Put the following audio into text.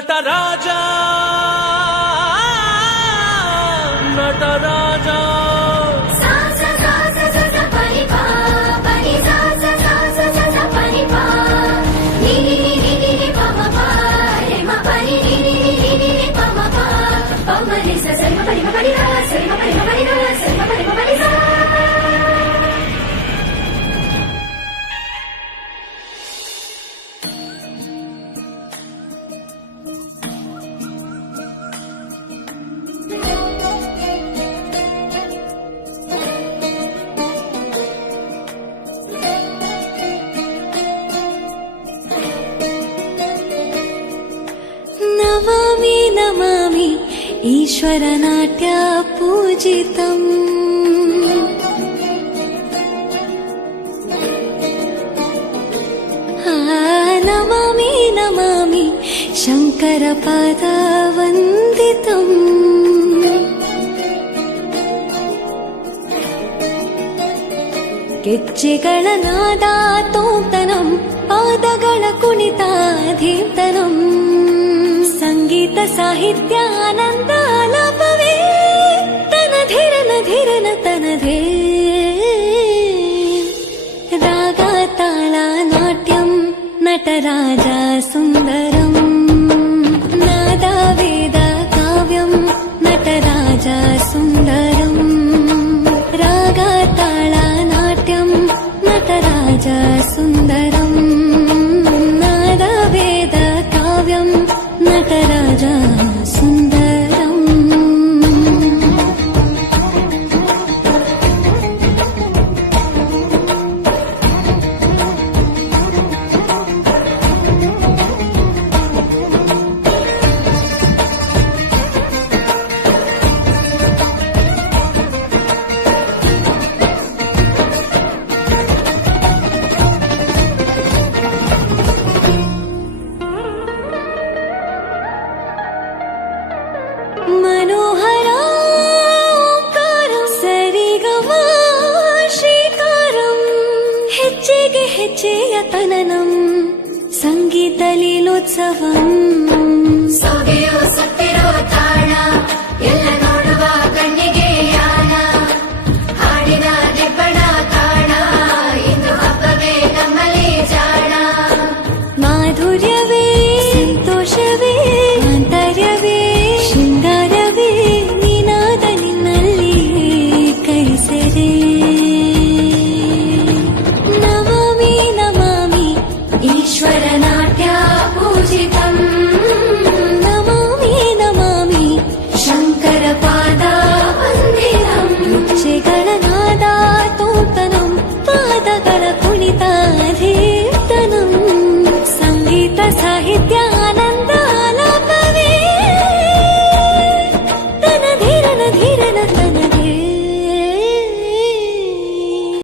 ನಟರಾಜ ನಟರಾಜ नमामि नमामि ईश्वरनाट्य पूजितम् नमामि नमामि शङ्करपादवन्दितम् ಗೆಜ್ಜೆಗಳ ನಾದ ತೋಂತನಂ ಪಾದಗಳ ಕುಣಿತ ಧೀಂತನಂ ಸಂಗೀತ ಸಾಹಿತ್ಯ ಆನಂದ ಆಲಾಪವೇ ತನಧಿರನ ಧಿರನ ತನಧೇ ರಾಗ ತಾಳ ನಾಟ್ಯಂ ನಟರಾಜ ಸುಂದರಂ ನಾದ ವೇದ ಕಾವ್ಯಂ ನಟರಾಜ ಸುಂದರಂ ರಾಗ ತಾಳ ನಾಟ್ಯಂ ನಟರಾಜ ಸುಂದರಂ ನಾದ ವೇದ ಕಾವ್ಯಂ ನಟರಾಜ ಸುಂದರಂ मनोहर ओंकारं सरिगम ಶ್ರೀಕಾರಂ ಹೆಜ್ಜೆಗೆ ಹೆಜ್ಜೆಯ ತನನಂ ಸಂಗೀತ ಲೀಲೋತ್ಸವಂ